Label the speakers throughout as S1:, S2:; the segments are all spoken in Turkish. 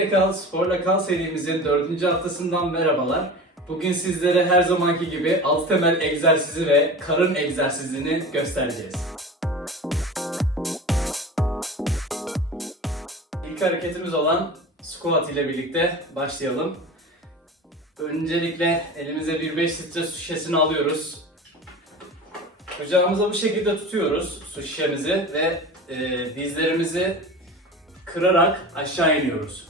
S1: Yemekle Kal, Sporla Kal serimizin 4. haftasından merhabalar. Bugün sizlere her zamanki gibi 6 temel egzersizi ve karın egzersizini göstereceğiz. İlk hareketimiz olan squat ile birlikte başlayalım. Öncelikle elimize bir 5 litre su şişesini alıyoruz. Kucağımıza bu şekilde tutuyoruz su şişemizi ve e, dizlerimizi kırarak aşağı iniyoruz.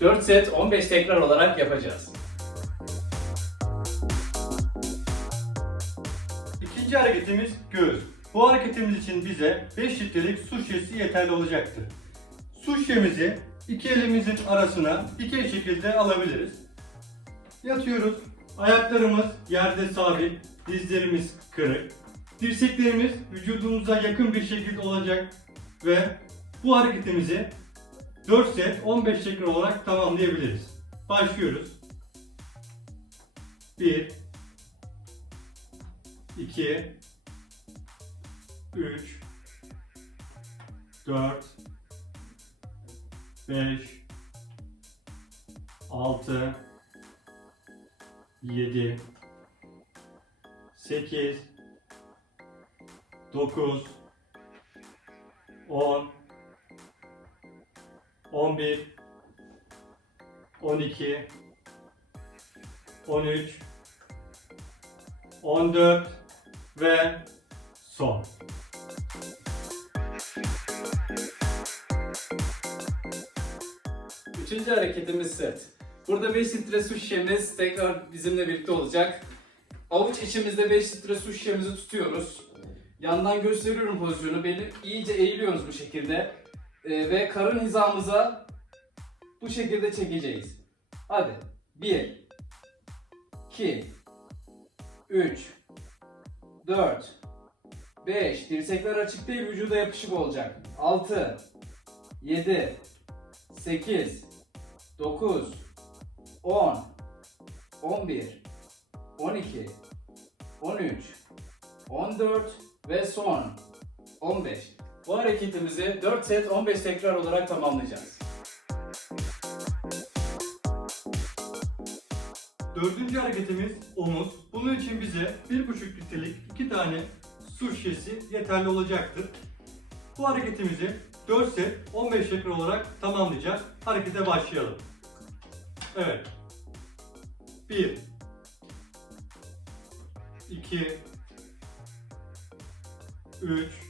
S1: 4 set 15 tekrar olarak yapacağız.
S2: İkinci hareketimiz göğüs. Bu hareketimiz için bize 5 litrelik su şişesi yeterli olacaktır. Su şişemizi iki elimizin arasına dikey şekilde alabiliriz. Yatıyoruz. Ayaklarımız yerde sabit, dizlerimiz kırık. Dirseklerimiz vücudumuza yakın bir şekilde olacak ve bu hareketimizi 4 set 15 şeklin olarak tamamlayabiliriz. Başlıyoruz. 1 2 3 4 5 6 7 8 9 10 11 12 13 14 ve
S1: son. Üçüncü hareketimiz set. Burada 5 litre su şişemiz tekrar bizimle birlikte olacak. Avuç içimizde 5 litre su şişemizi tutuyoruz. Yandan gösteriyorum pozisyonu. Beni iyice eğiliyoruz bu şekilde e, ve karın hizamıza bu şekilde çekeceğiz. Hadi. 1 2 3 4 5 Dirsekler açık değil vücuda yapışık olacak. 6 7 8 9 10 11 12 13 14 ve son 15 bu hareketimizi 4 set 15 tekrar olarak tamamlayacağız. Dördüncü hareketimiz omuz. Bunun için
S2: bize 1,5 litrelik 2 tane su şişesi yeterli olacaktır. Bu hareketimizi 4 set 15 tekrar olarak tamamlayacağız. Harekete başlayalım. Evet. 1 2 3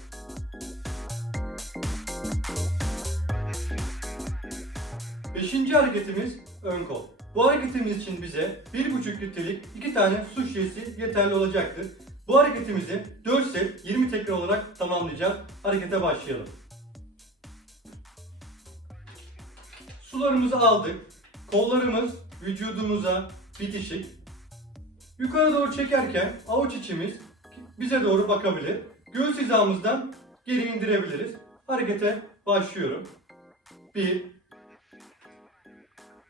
S2: Beşinci hareketimiz ön kol. Bu hareketimiz için bize 1,5 litrelik 2 tane su şişesi yeterli olacaktır. Bu hareketimizi 4 set 20 tekrar olarak tamamlayacağız. Harekete başlayalım. Sularımızı aldık. Kollarımız vücudumuza bitişik. Yukarı doğru çekerken avuç içimiz bize doğru bakabilir. Göğüs hizamızdan geri indirebiliriz. Harekete başlıyorum. 1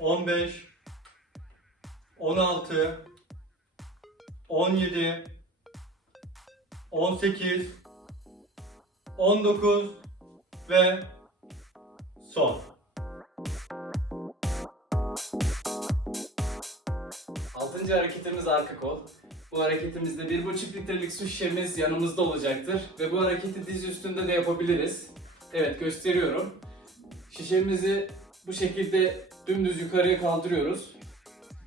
S2: 15 16 17 18 19
S1: ve son. Altıncı hareketimiz arka kol. Bu hareketimizde 1,5 litrelik su şişemiz yanımızda olacaktır ve bu hareketi diz üstünde de yapabiliriz. Evet gösteriyorum. Şişemizi bu şekilde Dümdüz yukarıya kaldırıyoruz.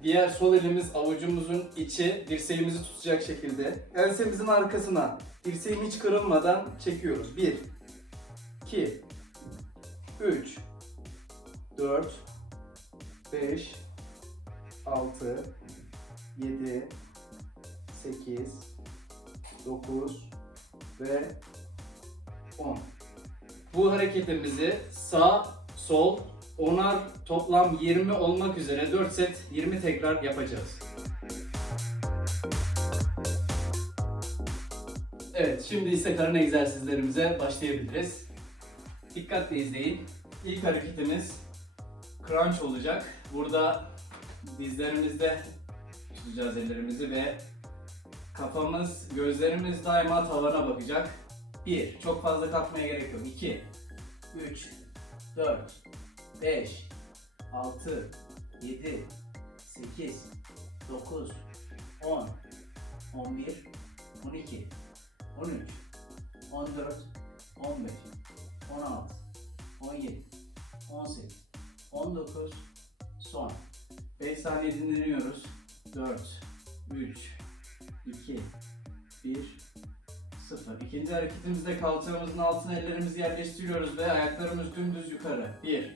S1: Diğer sol elimiz avucumuzun içi dirseğimizi tutacak şekilde ensemizin arkasına dirseğim hiç kırılmadan çekiyoruz. 1 2 3 4 5 6 7 8 9 ve 10. Bu hareketimizi sağ, sol, onar toplam 20 olmak üzere 4 set 20 tekrar yapacağız. Evet, şimdi ise karın egzersizlerimize başlayabiliriz. Dikkatle izleyin. İlk hareketimiz crunch olacak. Burada dizlerimizde tutacağız ellerimizi ve kafamız, gözlerimiz daima tavana bakacak. 1. Çok fazla kalkmaya gerek yok. 2. 3. 4. 5, 6, 7, 8, 9, 10, 11, 12, 13, 14, 15, 16, 17, 18, 19, son. 5 saniye dinleniyoruz. 4, 3, 2, 1, 0. İkinci hareketimizde kalçamızın altına ellerimizi yerleştiriyoruz ve ayaklarımız dümdüz yukarı. 1,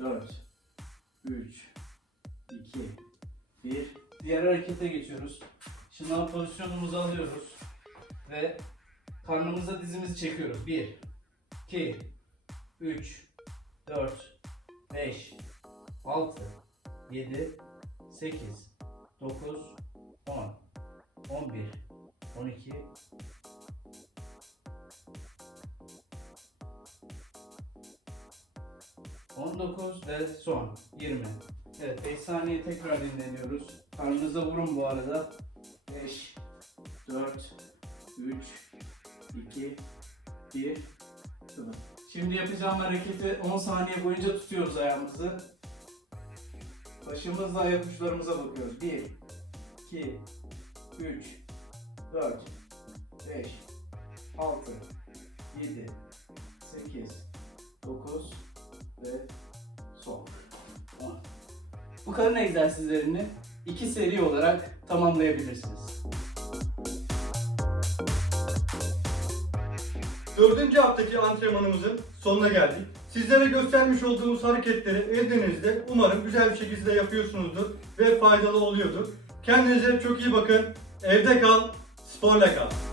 S1: 4, 3, 2, 1. Diğer harekete geçiyoruz. Şimdi pozisyonumuzu alıyoruz ve karnımıza dizimizi çekiyoruz. 1, 2, 3, 4, 5, 6, 7, 8, 9, 10, 11, 12, 19 ve son 20. Evet 5 saniye tekrar dinleniyoruz. Karnınıza vurun bu arada. 5, 4, 3, 2, 1, 0. Şimdi yapacağım hareketi 10 saniye boyunca tutuyoruz ayağımızı. Başımızla ayak uçlarımıza bakıyoruz. 1, 2, 3, 4, 5, 6, 7, 8, karın egzersizlerini iki seri olarak tamamlayabilirsiniz. Dördüncü haftaki
S2: antrenmanımızın sonuna geldik. Sizlere göstermiş olduğumuz hareketleri evdenizde umarım güzel bir şekilde yapıyorsunuzdur ve faydalı oluyordur. Kendinize çok iyi bakın. Evde kal, sporla kal.